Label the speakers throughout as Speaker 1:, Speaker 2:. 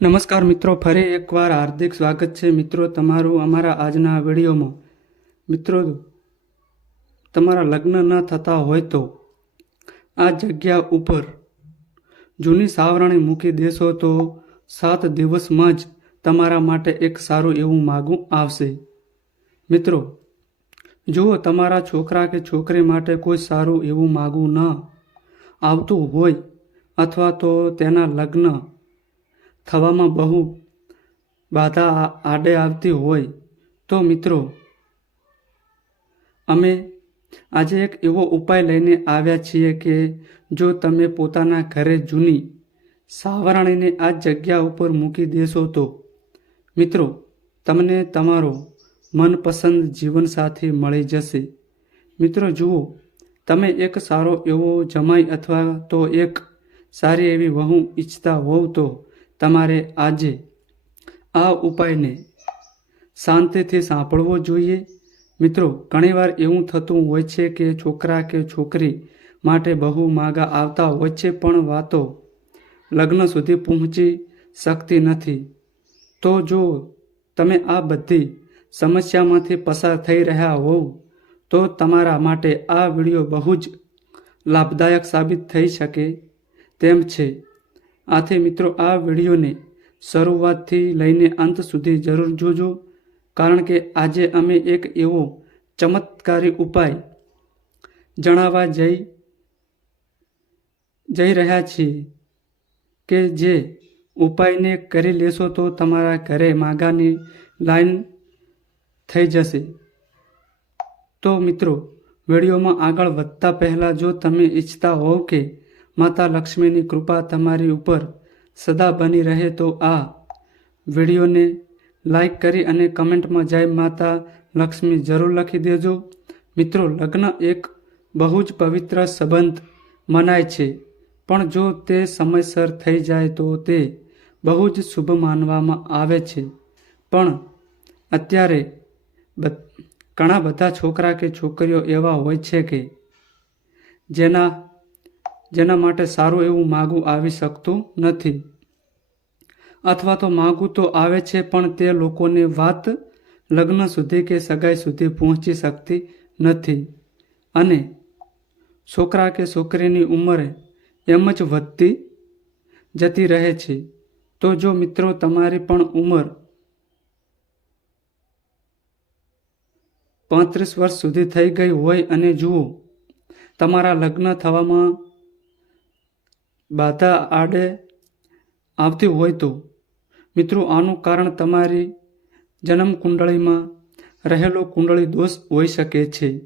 Speaker 1: નમસ્કાર મિત્રો, ફરી એકવાર હાર્દિક સ્વાગત છે. મિત્રો, તમારું અમારા આજના વિડીયોમાં. મિત્રો, તમારા લગ્ન ન થતા હોય તો આ જગ્યા ઉપર જૂની સાવરણી મૂકી દેશો તો સાત દિવસમાં જ તમારા માટે એક સારું એવું માગું આવશે. મિત્રો, જુઓ, તમારા છોકરા કે છોકરી માટે કોઈ સારું એવું માગું ન આવતું હોય અથવા તો તેના લગ્ન થવામાં બહુ બાધા આડે આવતી હોય તો મિત્રો, અમે આજે એક એવો ઉપાય લઈને આવ્યા છીએ કે જો તમે પોતાના ઘરે જૂની સાવરણીને આ જગ્યા ઉપર મૂકી દેશો તો, મિત્રો, તમને તમારો મનપસંદ જીવનસાથી મળી જશે. મિત્રો, જુઓ, તમે એક સારો એવો જમાઈ અથવા તો એક સારી એવી વહુ ઈચ્છતા હોવ તો તમારે આજે આ ઉપાયને શાંતિથી સાંભળવો જોઈએ. મિત્રો, ઘણીવાર એવું થતું હોય છે કે છોકરા કે છોકરી માટે બહુ માગા આવતા હોય છે, પણ વાતો લગ્ન સુધી પહોંચી શકતી નથી. તો જો તમે આ બધી સમસ્યામાંથી પસાર થઈ રહ્યા હોવ, તો તમારા માટે આ વીડિયો બહુ જ લાભદાયક સાબિત થઈ શકે તેમ છે. આથી મિત્રો, આ વિડીયોને શરૂઆતથી લઈને અંત સુધી જરૂર જોજો, કારણ કે આજે અમે એક એવો ચમત્કારી ઉપાય જણાવવા જઈ જઈ રહ્યા છીએ કે જે ઉપાયને કરી લેશો તો તમારા ઘરે માગાની લાઈન થઈ જશે. તો મિત્રો, વિડીયોમાં આગળ વધતા પહેલાં જો તમે ઈચ્છતા હોવ કે માતા લક્ષ્મીની કૃપા તમારી ઉપર સદા બની રહે તો આ વિડીયોને લાઈક કરી અને કમેન્ટમાં જય માતા લક્ષ્મી જરૂર લખી દેજો. મિત્રો, લગ્ન એક બહુ જ પવિત્ર સંબંધ મનાય છે. પણ જો તે સમયસર થઈ જાય તો તે બહુ જ શુભ માનવામાં આવે છે. પણ અત્યારે ઘણા બધા છોકરા કે છોકરીઓ એવા હોય છે કે જેના જેના માટે સારું એવું માગું આવી શકતું નથી. અથવા તો માગું તો આવે છે, પણ તે લોકોની વાત લગ્ન સુધી કે સગાઈ સુધી પહોંચી શકતી નથી. અને છોકરા કે છોકરીની ઉંમરે એમ જ વધતી જતી રહે છે. તો જો મિત્રો, તમારી પણ ઉંમર પાંત્રીસ વર્ષ સુધી થઈ ગઈ હોય અને જુઓ, તમારા લગ્ન થવામાં બાધા આડે આવતી હોય તો. મિત્રો, આનું કારણ તમારી જન્મ કુંડળીમાં રહેલો કુંડળી દોષ હોઈ શકે છે.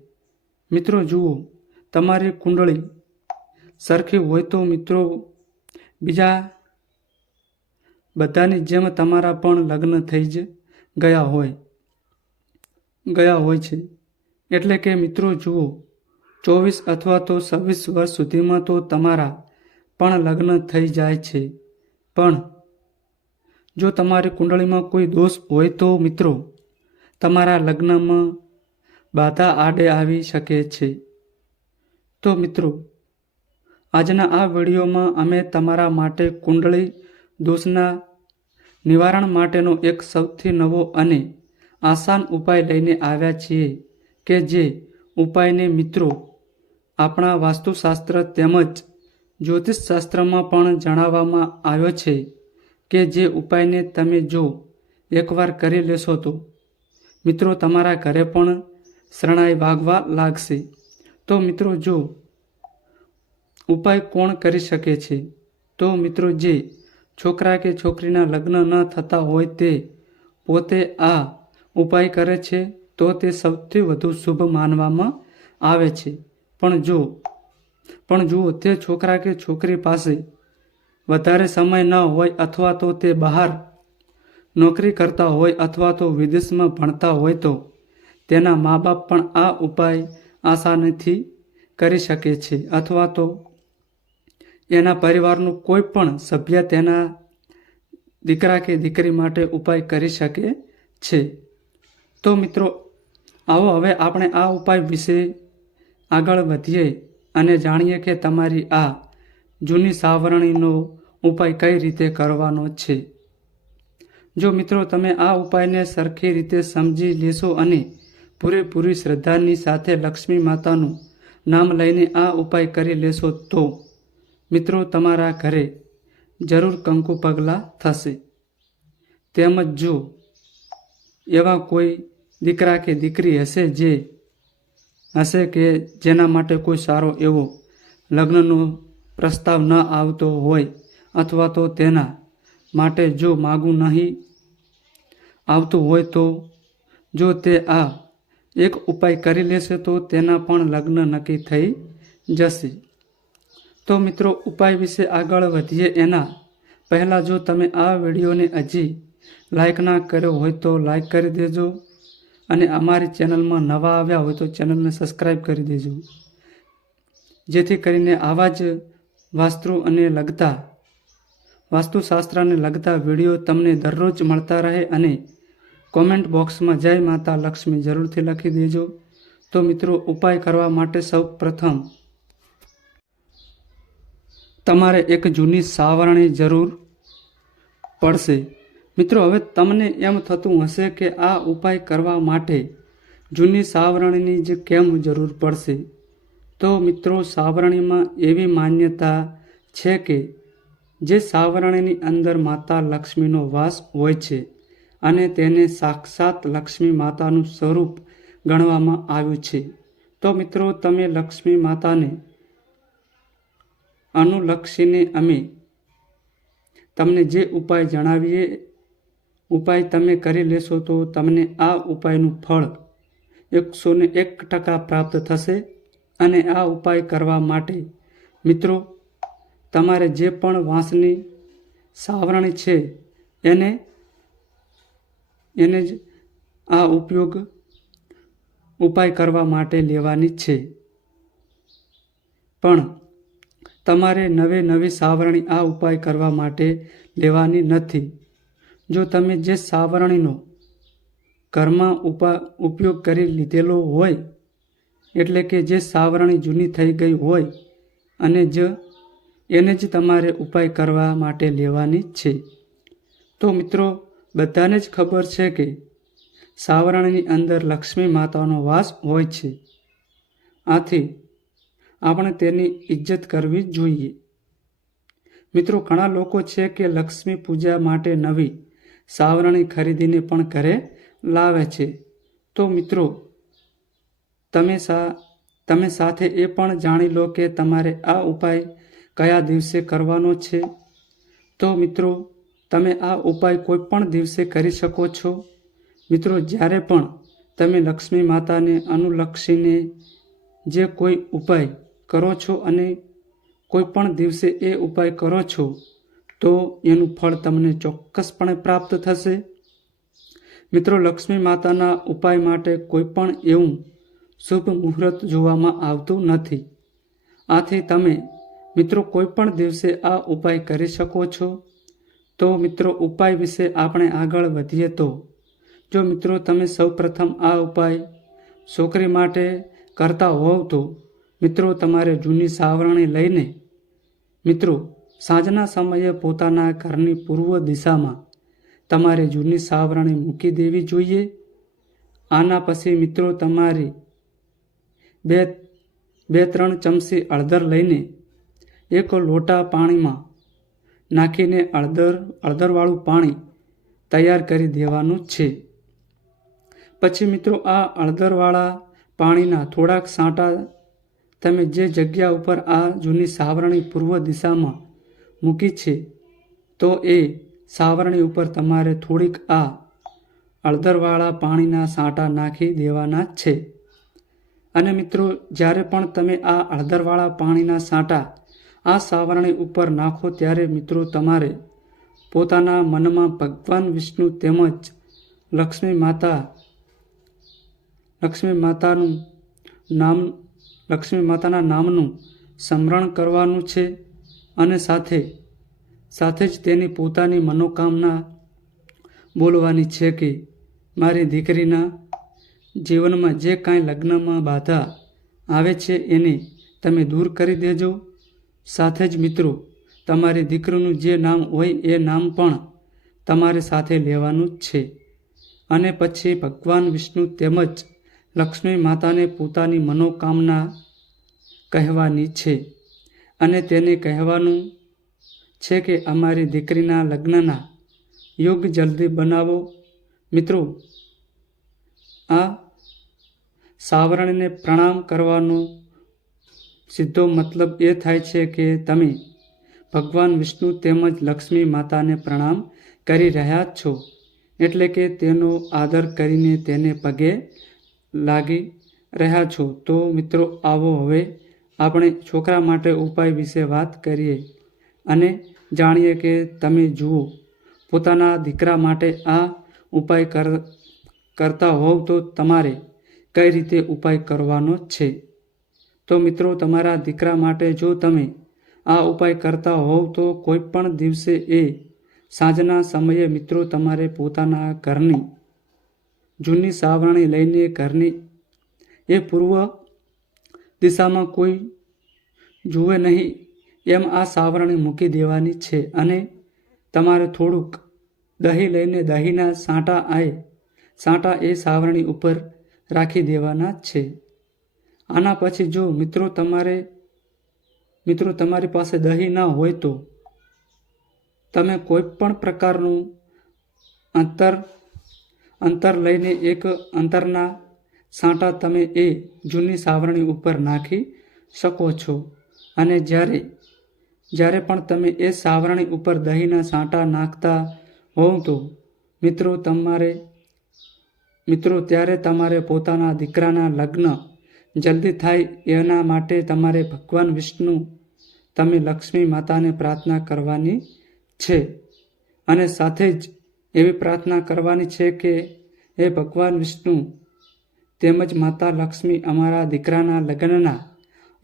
Speaker 1: મિત્રો, જુઓ, તમારી કુંડળી સરખી હોય તો મિત્રો, બીજા બધાની જેમ તમારા પણ લગ્ન થઈ જ ગયા હોય ગયા હોય છે. એટલે કે મિત્રો, જુઓ, ચોવીસ અથવા તો છવ્વીસ વર્ષ સુધીમાં તો તમારા પણ લગ્ન થઈ જાય છે. પણ જો તમારી કુંડળીમાં કોઈ દોષ હોય તો મિત્રો, તમારા લગ્નમાં બાધા આડે આવી શકે છે. તો મિત્રો, આજના આ વિડીયોમાં અમે તમારા માટે કુંડળી દોષના નિવારણ માટેનો એક સૌથી નવો અને આસાન ઉપાય લઈને આવ્યા છીએ કે જે ઉપાયને મિત્રો આપણા વાસ્તુશાસ્ત્ર તેમજ જ્યોતિષશાસ્ત્રમાં પણ જણાવવામાં આવ્યો છે કે જે ઉપાયને તમે જો એકવાર કરી લેશો તો. મિત્રો, તમારા ઘરે પણ શરણાઈ વાગવા લાગશે. તો મિત્રો, જો ઉપાય કોણ કરી શકે છે? તો મિત્રો, જે છોકરા કે છોકરીના લગ્ન ન થતા હોય તે પોતે આ ઉપાય કરે છે તો તે સૌથી વધુ શુભ માનવામાં આવે છે. પણ જો પણ જુઓ, તે છોકરા કે છોકરી પાસે વધારે સમય ન હોય અથવા તો તે બહાર નોકરી કરતા હોય અથવા તો વિદેશમાં ભણતા હોય તો તેના મા બાપ પણ આ ઉપાય આસાનીથી કરી શકે છે અથવા તો એના પરિવારનું કોઈ પણ સભ્ય તેના દીકરા કે દીકરી માટે ઉપાય કરી શકે છે. તો મિત્રો, આવો હવે આપણે આ ઉપાય વિશે આગળ વધીએ. અને જાણીએ કે તમારી આ જૂની સાવરણીનો ઉપાય કઈ રીતે કરવાનો છે. જો મિત્રો, તમે આ ઉપાયને સરખી રીતે સમજી લેશો અને પૂરેપૂરી શ્રદ્ધાની સાથે લક્ષ્મી માતાનું નામ લઈને આ ઉપાય કરી લેશો, તો મિત્રો, તમારા ઘરે જરૂર કંકુ પગલાં થશે. તેમજ જો એવા કોઈ દીકરા કે દીકરી હશે જે હશે કે જેના માટે કોઈ સારો એવો લગ્નનો પ્રસ્તાવ ન આવતો હોય અથવા તો તેના માટે જો માગું નહીં આવતું હોય તો જો તે આ એક ઉપાય કરી લેશે તો તેના પણ લગ્ન નક્કી થઈ જશે. તો મિત્રો, ઉપાય વિશે આગળ વધીએ. એના પહેલાં જો તમે આ વિડીયોને હજી લાઇક ના કર્યો હોય તો લાઇક કરી દેજો. અને અમારી ચેનલમાં નવા આવ્યા હોય તો ચેનલને સબસ્ક્રાઈબ કરી દેજો. જેથી કરીને આવા જ વાસ્તુ અને લગતા વાસ્તુશાસ્ત્રને લગતા વીડિયો તમને દરરોજ મળતા રહે અને કોમેન્ટ બોક્સમાં જય માતા લક્ષ્મી જરૂરથી લખી દેજો. તો મિત્રો, ઉપાય કરવા માટે સૌ પ્રથમ તમારે એક જૂની સાવરણી જરૂર પડશે. મિત્રો, હવે તમને એમ થતું હશે કે આ ઉપાય કરવા માટે જૂની સાવરણીની જ કેમ જરૂર પડશે? તો મિત્રો, સાવરણીમાં એવી માન્યતા છે કે જે સાવરણીની અંદર માતા લક્ષ્મીનો વાસ હોય છે અને તેને સાક્ષાત લક્ષ્મી માતાનું સ્વરૂપ ગણવામાં આવ્યું છે. તો મિત્રો, તમે લક્ષ્મી માતાને અનુલક્ષીને અમે તમને જે ઉપાય જણાવીએ ઉપાય તમે કરી લેશો તો તમને આ ઉપાયનું ફળ એકસો ને એક ટકા પ્રાપ્ત થશે અને આ ઉપાય કરવા માટે મિત્રો, તમારે જે પણ વાંસની સાવરણી છે, એને એને જ આ ઉપયોગ, ઉપાય કરવા માટે લેવાની છે. પણ તમારે નવે નવી સાવરણી આ ઉપાય કરવા માટે લેવાની નથી. જો તમે જે સાવરણીનો ઘરમાં ઉપા, ઉપયોગ કરી લીધેલો હોય, એટલે કે જે સાવરણી જૂની થઈ ગઈ હોય, અને જ એને જ તમારે ઉપાય કરવા માટે લેવાની છે. તો મિત્રો, બધાને જ ખબર છે કે સાવરણીની અંદર લક્ષ્મી માતાનો વાસ હોય છે. આથી આપણે તેની ઇજ્જત કરવી જોઈએ. મિત્રો, ઘણા લોકો છે કે લક્ષ્મી પૂજા માટે નવી સાવરણી ખરીદીને પણ ઘરે લાવે છે. તો મિત્રો, તમે સા, તમે સાથે એ પણ જાણી લો કે તમારે આ ઉપાય કયા દિવસે કરવાનો છે? તો મિત્રો, તમે આ ઉપાય કોઈ પણ દિવસે કરી શકો છો? મિત્રો, જ્યારે પણ તમે લક્ષ્મી માતાને, અનુલક્ષીને જે કોઈ ઉપાય કરો છો અને કોઈ પણ દિવસે એ ઉપાય કરો છો તો એનું ફળ તમને ચોક્કસપણે પ્રાપ્ત થશે. મિત્રો, લક્ષ્મી માતાના ઉપાય માટે કોઈ પણ એવું શુભ મુહૂર્ત જોવામાં આવતું નથી. આથી તમે, મિત્રો કોઈ પણ દિવસે આ ઉપાય કરી શકો છો. તો, મિત્રો, ઉપાય વિશે આપણે આગળ વધીએ તો, જો, મિત્રો, તમે સૌપ્રથમ આ ઉપાય છોકરી માટે કરતા હોવ તો, મિત્રો, તમારે જૂની સાવરણી લઈને, મિત્રો સાંજના સમયે પોતાના ઘરની પૂર્વ દિશામાં તમારે જૂની સાવરણી મૂકી દેવી જોઈએ. આના પછી મિત્રો તમારી બે બે, ત્રણ ચમચી હળદર લઈને એક લોટા પાણીમાં નાખીને હળદર, હળદરવાળું પાણી તૈયાર કરી દેવાનું છે. પછી મિત્રો આ હળદરવાળા પાણીના થોડાક સાંટા તમે જે જગ્યા ઉપર આ જૂની સાવરણી પૂર્વ દિશામાં મૂકી છે, તો એ સાવરણી ઉપર તમારે થોડીક આ અળદરવાળા પાણીના સાંટા નાખી દેવાના છે. અને મિત્રો, જ્યારે પણ તમે આ અળદરવાળા પાણીના સાંટા આ સાવરણી ઉપર નાખો, ત્યારે મિત્રો તમારે પોતાના મનમાં ભગવાન વિષ્ણુ તેમજ લક્ષ્મી માતા, લક્ષ્મી માતાનું નામ, લક્ષ્મી માતાના નામનું સ્મરણ કરવાનું છે. અને સાથે સાથે જ તેની પોતાની મનોકામના બોલવાની છે કે, મારી દીકરીના જીવનમાં જે કાંઈ લગ્નમાં બાધા આવે છે એને તમે દૂર કરી દેજો. સાથે જ મિત્રો, તમારી દીકરીનું જે નામ હોય એ નામ પણ તમારે સાથે લેવાનું છે. અને પછી ભગવાન વિષ્ણુ તેમજ લક્ષ્મી માતાને પોતાની મનોકામના કહેવાની છે. અને તેને કહેવાનું છે કે અમારી દીકરીના લગ્નના યુગ જલ્દી બનાવો. મિત્રો, આ સાવરણને પ્રણામ કરવાનો સીધો મતલબ એ થાય છે કે તમે ભગવાન વિષ્ણુ તેમજ લક્ષ્મી માતાને પ્રણામ કરી રહ્યા છો. એટલે કે તેનો આદર કરીને તેને પગે લાગી રહ્યા છો. તો મિત્રો, આવો હવે આપણે છોકરા માટે ઉપાય વિશે વાત કરીએ અને જાણીએ કે તમે જુઓ, પોતાના દીકરા માટે આ ઉપાય કર, કરતા હોવ તો તમારે કઈ રીતે ઉપાય કરવાનો છે? તો મિત્રો, તમારા દીકરા માટે જો તમે આ ઉપાય કરતા હોવ તો કોઈ પણ દિવસે એ સાંજના સમયે મિત્રો તમારે પોતાના ઘરની, જૂની સાવરણી લઈને ઘરની, એ પૂર્વ દિશામાં કોઈ જુએ નહીં, એમ આ સાવરણી મૂકી દેવાની છે અને તમારે થોડુંક દહીં લઈને દહીંના સાંટા આય, સાંટા એ સાવરણી ઉપર રાખી દેવાના છે. આના પછી જો મિત્રો તમારે, મિત્રો તમારી પાસે દહીં ના હોય તો તમે કોઈ પણ પ્રકારનું અંતર અંતર લઈને એક અંતરના સાંટા તમે એ જૂની સાવરણી ઉપર નાખી શકો છો. અને જ્યારે જ્યારે પણ તમે એ સાવરણી ઉપર દહીંના સાંટા નાખતા હોવ તો, મિત્રો તમારે, મિત્રો ત્યારે તમારે પોતાના દીકરાના લગ્ન જલ્દી થાય એના માટે તમારે ભગવાન વિષ્ણુ, તમે લક્ષ્મી માતાને પ્રાર્થના કરવાની છે. અને સાથે જ એવી પ્રાર્થના કરવાની છે કે એ ભગવાન વિષ્ણુ તેમજ માતા લક્ષ્મી અમારા દીકરાના લગ્નના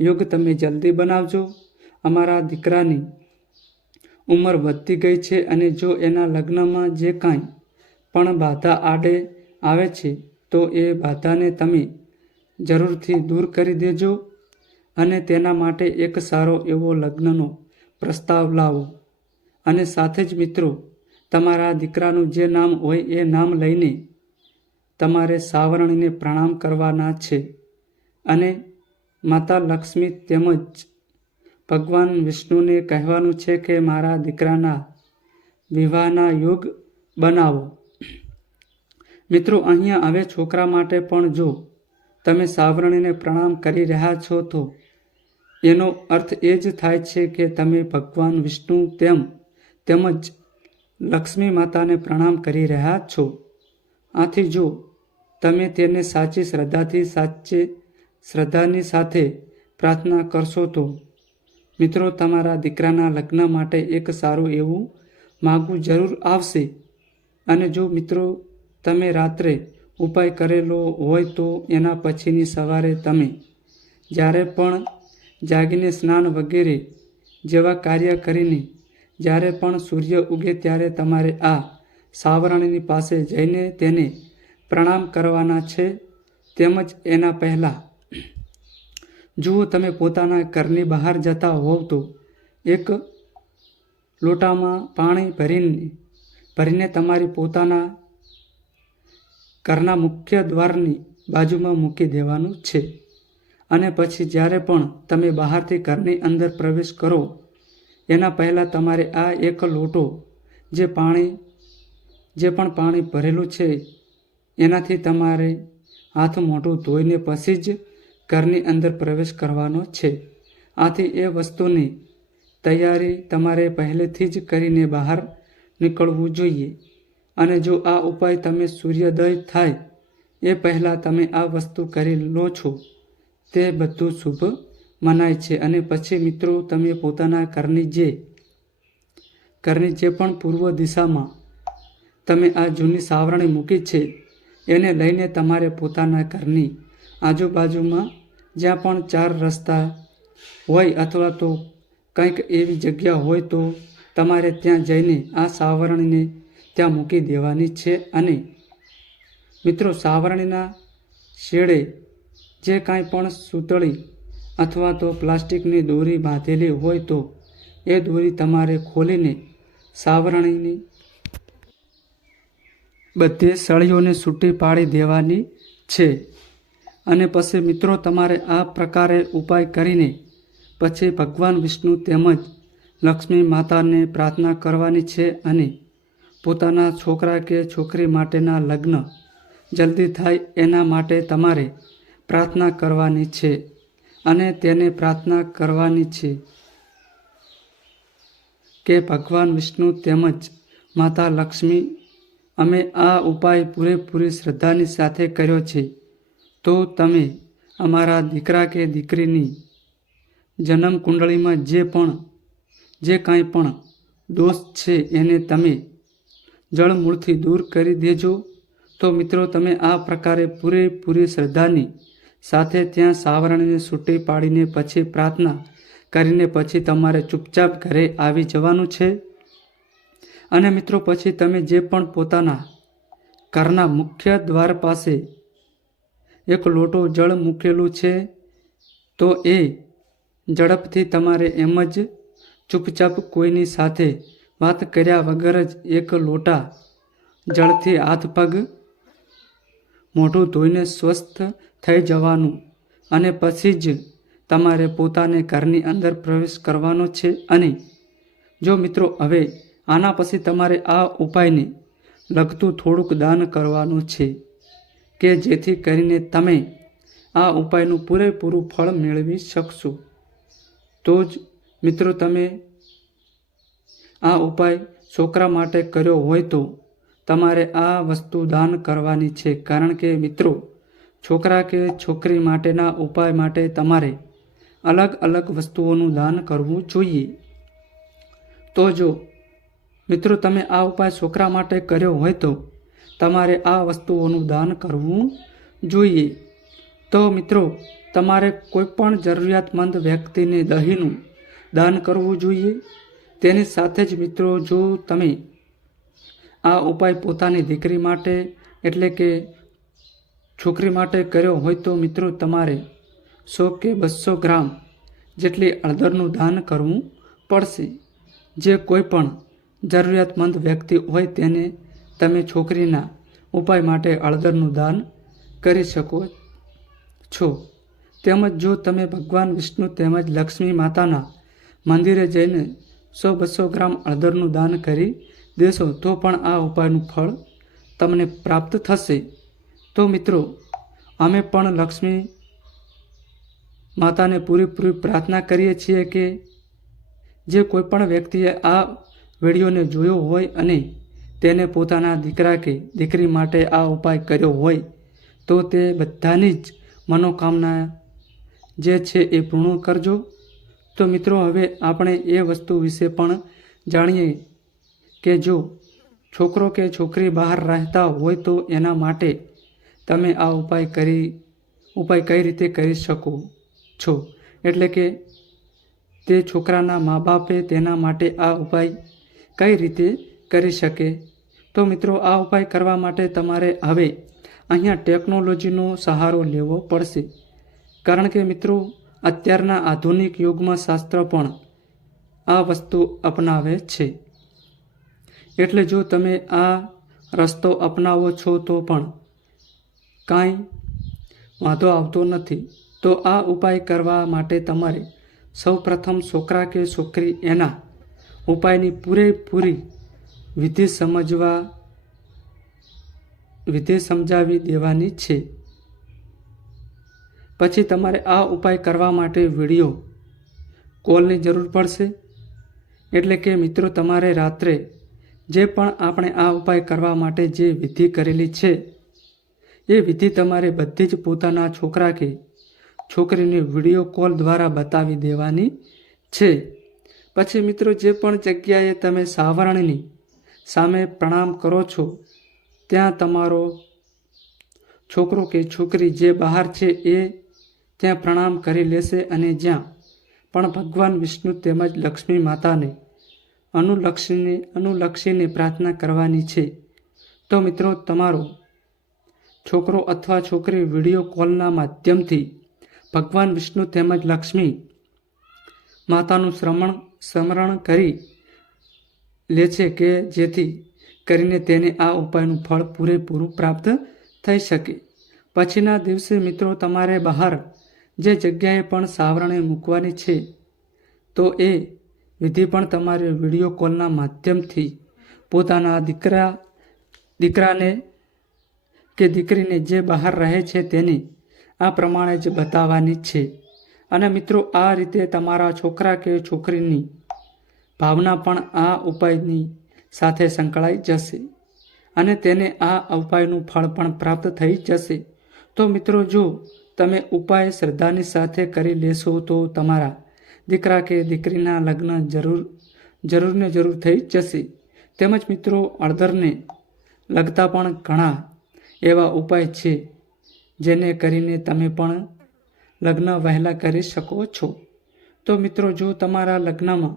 Speaker 1: યુગ તમે જલ્દી બનાવજો. અમારા દીકરાની ઉંમર વધતી ગઈ છે અને જો એના લગ્નમાં જે કાંઈ પણ બાધા આડે આવે છે, તો એ બાધાને તમે જરૂરથી દૂર કરી દેજો અને તેના માટે એક સારો એવો લગ્નનો પ્રસ્તાવ લાવો. અને સાથે જ મિત્રો, તમારા દીકરાનું જે નામ હોય એ નામ લઈને તમારે સાવરણીને પ્રણામ કરવાના છે અને માતા લક્ષ્મી તેમજ ભગવાન વિષ્ણુને કહેવાનું છે કે મારા દીકરાના વિવાહના યુગ બનાવો. મિત્રો, અહીંયા હવે છોકરા માટે પણ જો તમે સાવરણીને પ્રણામ કરી રહ્યા છો તો એનો અર્થ એ જ થાય છે કે તમે ભગવાન વિષ્ણુ તેમ તેમજ લક્ષ્મી માતાને પ્રણામ કરી રહ્યા છો. આથી જો તમે તેને સાચી શ્રદ્ધાથી સાચી શ્રદ્ધાની સાથે પ્રાર્થના કરશો તો. મિત્રો, તમારા દીકરાના લગ્ન માટે એક સારું એવું માગવું જરૂર આવશે. અને જો મિત્રો, તમે રાત્રે ઉપાય કરેલો હોય તો એના પછીની સવારે તમે જ્યારે પણ જાગીને સ્નાન વગેરે જેવા કાર્ય કરીને જ્યારે પણ સૂર્ય ઉગે ત્યારે તમારે આ સાવરણીની પાસે જઈને તેને પ્રણામ કરવાના છે, તેમજ એના પહેલાં, જુઓ તમે પોતાના ઘરની બહાર જતા હોવ તો, એક લોટામાં પાણી ભરીને ભરીને તમારી પોતાના ઘરના મુખ્ય દ્વારની બાજુમાં મૂકી દેવાનું છે. અને પછી જ્યારે પણ તમે બહારથી ઘરની અંદર પ્રવેશ કરો, એના પહેલાં તમારે આ એક લોટો, જે પાણી, જે પણ પાણી ભરેલું છે એનાથી તમારે હાથ મોઢું ધોઈને પછી જ ઘરની અંદર પ્રવેશ કરવાનો છે. આથી એ વસ્તુની તૈયારી તમારે પહેલેથી જ કરીને બહાર નીકળવું જોઈએ. અને જો આ ઉપાય તમે સૂર્યોદય થાય, એ પહેલાં તમે આ વસ્તુ કરી લો છો. તે બધું શુભ મનાય છે. અને પછી મિત્રો, તમે પોતાના ઘરની જે ઘરની જે પણ પૂર્વ દિશામાં તમે આ જૂની સાવરણી મૂકી છે એને લઈને તમારે પોતાના ઘરની આજુબાજુમાં જ્યાં પણ ચાર રસ્તા હોય અથવા તો કંઈક એવી જગ્યા હોય તો તમારે ત્યાં જઈને આ સાવરણીને ત્યાં મૂકી દેવાની છે. અને મિત્રો, સાવરણીના શેડે જે કાંઈ પણ સૂતળી અથવા તો પ્લાસ્ટિકની દોરી બાંધેલી હોય તો એ દોરી તમારે ખોલીને સાવરણીની બધે સળીઓને છૂટી પાડી દેવાની છે. અને પછી મિત્રો તમારે આ પ્રકારે ઉપાય કરીને પછી ભગવાન વિષ્ણુ તેમજ લક્ષ્મી માતાને પ્રાર્થના કરવાની છે અને પોતાના છોકરા કે છોકરી માટેના લગ્ન જલ્દી થાય એના માટે તમારે પ્રાર્થના કરવાની છે અને તેને પ્રાર્થના કરવાની છે કે ભગવાન વિષ્ણુ તેમજ માતા લક્ષ્મી અમે આ ઉપાય પૂરેપૂરી શ્રદ્ધાની સાથે કર્યો છે. તો તમે અમારા દીકરા કે દીકરીની જન્મ કુંડળીમાં જે પણ, જે કાંઈ પણ દોષ છે એને તમે જળમૂળથી દૂર કરી દેજો. તો મિત્રો, તમે આ પ્રકારે પૂરેપૂરી શ્રદ્ધાની સાથે ત્યાં સાવરણને છૂટી પાડીને પછી પ્રાર્થના કરીને પછી તમારે ચૂપચાપ ઘરે આવી જવાનું છે. અને મિત્રો પછી તમે જે પણ પોતાના ઘરના મુખ્ય દ્વાર પાસે એક લોટો જળ મૂકેલું છે, તો એ ઝડપથી તમારે એમ જ ચૂપચાપ કોઈની સાથે વાત કર્યા વગર જ એક લોટા જળથી હાથ પગ મોઢું ધોઈને સ્વસ્થ થઈ જવાનું અને પછી જ તમારે પોતાને ઘરની અંદર પ્રવેશ કરવાનો છે. અને જો મિત્રો હવે આના પછી તમારે આ ઉપાયને લગતું થોડુંક દાન કરવાનું છે કે જેથી કરીને તમે આ ઉપાયનું પૂરેપૂરું ફળ મેળવી શકશો. તો જ મિત્રો તમે આ ઉપાય છોકરા માટે કર્યો હોય તો તમારે આ વસ્તુ દાન કરવાની છે. કારણ કે મિત્રો, છોકરા કે છોકરી માટેના ઉપાય માટે તમારે અલગ અલગ વસ્તુઓનું દાન કરવું જોઈએ. તો જો મિત્રો, તમે આ ઉપાય છોકરા માટે કર્યો હોય તો તમારે આ વસ્તુઓનું દાન કરવું જોઈએ. તો મિત્રો, તમારે કોઈપણ જરૂરિયાતમંદ વ્યક્તિને દહીંનું દાન કરવું જોઈએ. તેની સાથે જ મિત્રો, જો તમે આ ઉપાય પોતાની દીકરી માટે એટલે કે છોકરી માટે કર્યો હોય તો મિત્રો, તમારે સો કે બસો ગ્રામ જેટલી અળદરનું દાન કરવું પડશે. જે કોઈ પણ જરૂરિયાતમંદ વ્યક્તિ હોય તેને તમે છોકરીના ઉપાય માટે હળદરનું દાન કરી શકો છો. તેમજ જો તમે ભગવાન વિષ્ણુ તેમજ લક્ષ્મી માતાના મંદિરે જઈને સો બસો ગ્રામ હળદરનું દાન કરી દેશો, તો પણ આ ઉપાયનું ફળ તમને પ્રાપ્ત થશે. તો મિત્રો, અમે પણ લક્ષ્મી માતાને પૂરેપૂરી પ્રાર્થના કરીએ છીએ કે જે કોઈપણ વ્યક્તિએ આ વિડીયોને જોયો હોય અને તેને પોતાના દીકરા કે દીકરી માટે આ ઉપાય કર્યો હોય, તો તે બધાની જ મનોકામના જે છે એ પૂર્ણ કરજો. તો મિત્રો, હવે આપણે એ વસ્તુ વિશે પણ જાણીએ કે જો છોકરો કે છોકરી બહાર રહેતા હોય તો એના માટે તમે આ ઉપાય કરી, ઉપાય કઈ રીતે કરી શકો છો? એટલે કે તે છોકરાના મા બાપે તેના માટે આ ઉપાય કઈ રીતે કરી શકે? તો મિત્રો, આ ઉપાય કરવા માટે તમારે હવે અહીંયા ટેકનોલોજીનો સહારો લેવો પડશે. કારણ કે મિત્રો, અત્યારના આધુનિક યુગમાં શાસ્ત્ર પણ આ વસ્તુ અપનાવે છે. એટલે જો તમે આ રસ્તો અપનાવો છો તો પણ કાંઈ વાંધો આવતો નથી. તો આ ઉપાય કરવા માટે તમારે સૌ પ્રથમ છોકરા કે છોકરી એના ઉપાયની પૂરેપૂરી વિધિ સમજવા, વિધિ સમજાવી દેવાની છે. પછી તમારે આ ઉપાય કરવા માટે વીડિયો કોલની જરૂર પડશે. એટલે કે મિત્રો, તમારે રાત્રે જે પણ આપણે આ ઉપાય કરવા માટે જે વિધિ કરેલી છે, એ વિધિ તમારે બધી જ પોતાના છોકરા કે છોકરીને વીડિયો કોલ દ્વારા બતાવી દેવાની છે. પછી મિત્રો જે પણ જગ્યાએ તમે સાવરણની સામે પ્રણામ કરો છો, ત્યાં તમારો છોકરો કે છોકરી જે બહાર છે એ ત્યાં પ્રણામ કરી લેશે અને જ્યાં પણ ભગવાન વિષ્ણુ તેમજ લક્ષ્મી માતાને અનુલક્ષીને અનુલક્ષીને પ્રાર્થના કરવાની છે. તો મિત્રો તમારો છોકરો અથવા છોકરી વીડિયો કોલના માધ્યમથી ભગવાન વિષ્ણુ તેમજ લક્ષ્મી માતાનું શ્રમણ સ્મરણ કરી લે છે કે જેથી કરીને તેને આ ઉપાયનું ફળ પૂરેપૂરું પ્રાપ્ત થઈ શકે. પછીના દિવસે મિત્રો તમારે બહાર જે જગ્યાએ પણ સાવરણે મૂકવાની છે, તો એ વિધિ પણ તમારે વીડિયો કોલના માધ્યમથી પોતાના દીકરા, દીકરાને કે દીકરીને જે બહાર રહે છે તેને આ પ્રમાણે જ બતાવવાની છે. અને મિત્રો, આ રીતે તમારા છોકરા કે છોકરીની ભાવના પણ આ ઉપાયની સાથે સંકળાઈ જશે અને તેને આ ઉપાયનું ફળ પણ પ્રાપ્ત થઈ જશે. તો મિત્રો, જો તમે ઉપાય શ્રદ્ધાની સાથે કરી લેશો તો તમારા દીકરા કે દીકરીના લગ્ન જરૂર, જરૂરને જરૂર થઈ જશે. તેમજ મિત્રો અડધરને લગતા પણ ઘણા એવા ઉપાય છે જેને કરીને તમે પણ લગ્ન વહેલા કરી શકો છો. તો મિત્રો, જો તમારા લગ્નમાં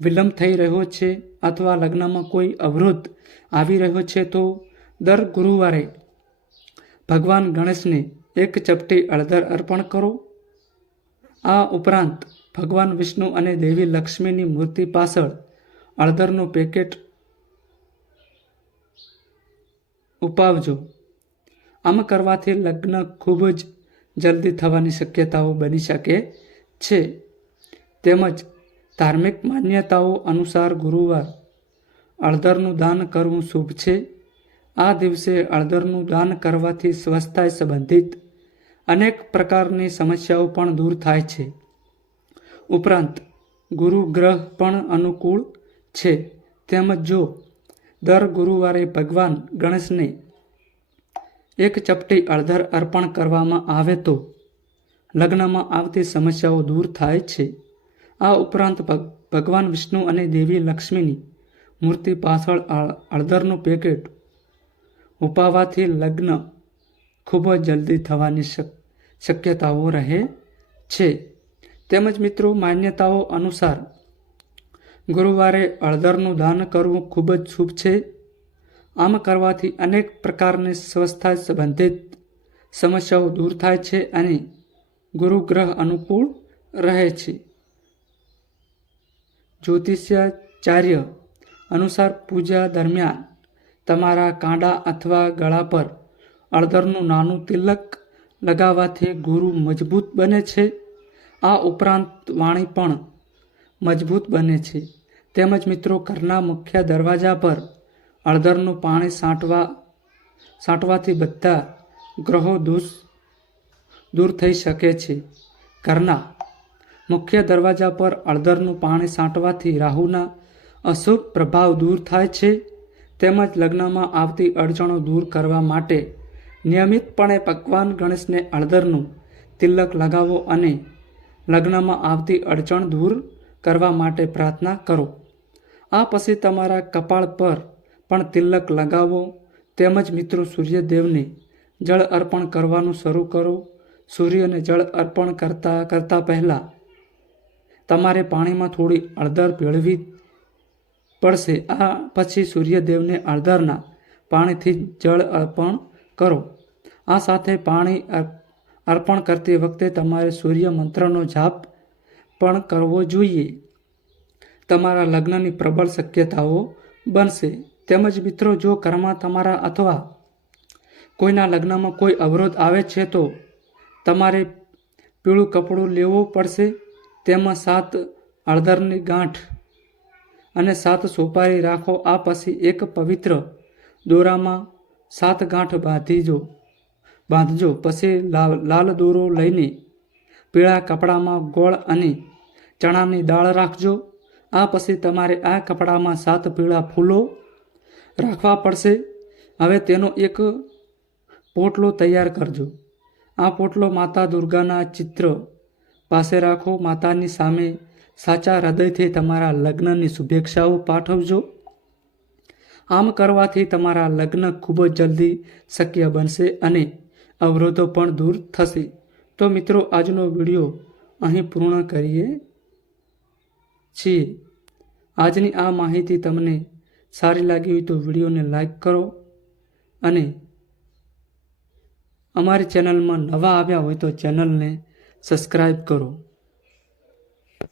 Speaker 1: વિલંબ થઈ રહ્યો છે અથવા લગ્નમાં કોઈ અવરોધ આવી રહ્યો છે, તો દર ગુરુવારે ભગવાન ગણેશને એક ચપટી અળદર અર્પણ કરો. આ ઉપરાંત ભગવાન વિષ્ણુ અને દેવી લક્ષ્મીની મૂર્તિ પાછળ અળદરનું પેકેટ ઉપાવજો. આમ કરવાથી લગ્ન ખૂબ જ જલ્દી થવાની શક્યતાઓ બની શકે છે. તેમજ ધાર્મિક માન્યતાઓ અનુસાર ગુરુવાર અળદરનું દાન કરવું શુભ છે. આ દિવસે અળદરનું દાન કરવાથી સ્વસ્થતા સંબંધિત અનેક પ્રકારની સમસ્યાઓ પણ દૂર થાય છે. ઉપરાંત, ગુરુ ગ્રહ પણ અનુકૂળ છે. તેમજ જો દર ગુરુવારે ભગવાન ગણેશને એક ચપટી અડધર અર્પણ કરવામાં આવે તો લગ્નમાં આવતી સમસ્યાઓ દૂર થાય છે. આ ઉપરાંત ભગવાન વિષ્ણુ અને દેવી લક્ષ્મીની મૂર્તિ પાછળ અડધરનું પેકેટ ઉપાવવાથી લગ્ન ખૂબ જ જલ્દી થવાની શક્યતાઓ રહે છે. તેમજ મિત્રો, માન્યતાઓ અનુસાર ગુરુવારે અડધરનું દાન કરવું ખૂબ જ શુભ છે. આમ કરવાથી અનેક પ્રકારની સ્વસ્થતા સંબંધિત સમસ્યાઓ દૂર થાય છે અને ગુરુગ્રહ અનુકૂળ રહે છે. જ્યોતિષ્યાચાર્ય અનુસાર પૂજા દરમિયાન તમારા કાંડા અથવા ગળા પર અળદરનું નાનું તિલક લગાવવાથી ગુરુ મજબૂત બને છે. આ ઉપરાંત વાણી પણ મજબૂત બને છે. તેમજ મિત્રો ઘરના મુખ્ય દરવાજા પર અડધરનું પાણી સાંટવા, સાંટવાથી બધા ગ્રહો દૂર દૂર થઈ શકે છે. ઘરના મુખ્ય દરવાજા પર અળદરનું પાણી સાંટવાથી રાહુના અશુભ પ્રભાવ દૂર થાય છે. તેમજ લગ્નમાં આવતી અડચણો દૂર કરવા માટે નિયમિતપણે પકવાન ગણેશને અળદરનું તિલક લગાવો અને લગ્નમાં આવતી અડચણ દૂર કરવા માટે પ્રાર્થના કરો. આ પછી તમારા કપાળ પર પણ તિલક લગાવો તેમજ મિત્રો સૂર્યદેવને જળ અર્પણ કરવાનું શરૂ કરો. સૂર્યને જળ અર્પણ કરતા કરતાં પહેલાં તમારે પાણીમાં થોડી અળદર ભેળવી પડશે. આ પછી સૂર્યદેવને અળદરના પાણીથી જળ અર્પણ કરો. આ સાથે પાણી અર્પણ કરતી વખતે તમારે સૂર્ય મંત્રનો જાપ પણ કરવો જોઈએ. તમારા લગ્નની પ્રબળ શક્યતાઓ બનશે. તેમજ મિત્રો, જો ઘરમાં તમારા અથવા કોઈના લગ્નમાં કોઈ અવરોધ આવે છે, તો તમારે પીળું કપડું લેવું પડશે. તેમાં સાત હળદરની ગાંઠ અને સાત સોપારી રાખો. આ પછી એક પવિત્ર દોરામાં સાત ગાંઠ બાંધીજો, બાંધજો. પછી લાલ લાલ દોરો લઈને પીળા કપડામાં ગોળ અને ચણાની દાળ રાખજો. આ પછી તમારે આ કપડામાં સાત પીળા ફૂલો રાખવા પડશે? હવે તેનો એક પોટલો તૈયાર કરજો. આ પોટલો માતા દુર્ગાના ચિત્ર પાસે રાખો. માતાની સામે સાચા હૃદયથી તમારા લગ્નની શુભેચ્છાઓ પાઠવજો. આમ કરવાથી તમારા લગ્ન ખૂબ જ જલ્દી શક્ય બનશે અને અવરોધો પણ દૂર થશે. તો મિત્રો, આજનો વીડિયો અહીં પૂર્ણ કરીએ છીએ. આજની આ માહિતી તમને સારી લાગી હોય તો વિડીયોને લાઈક કરો અને અમારી ચેનલમાં નવા આવ્યા હોય તો ચેનલને સબસ્ક્રાઈબ કરો.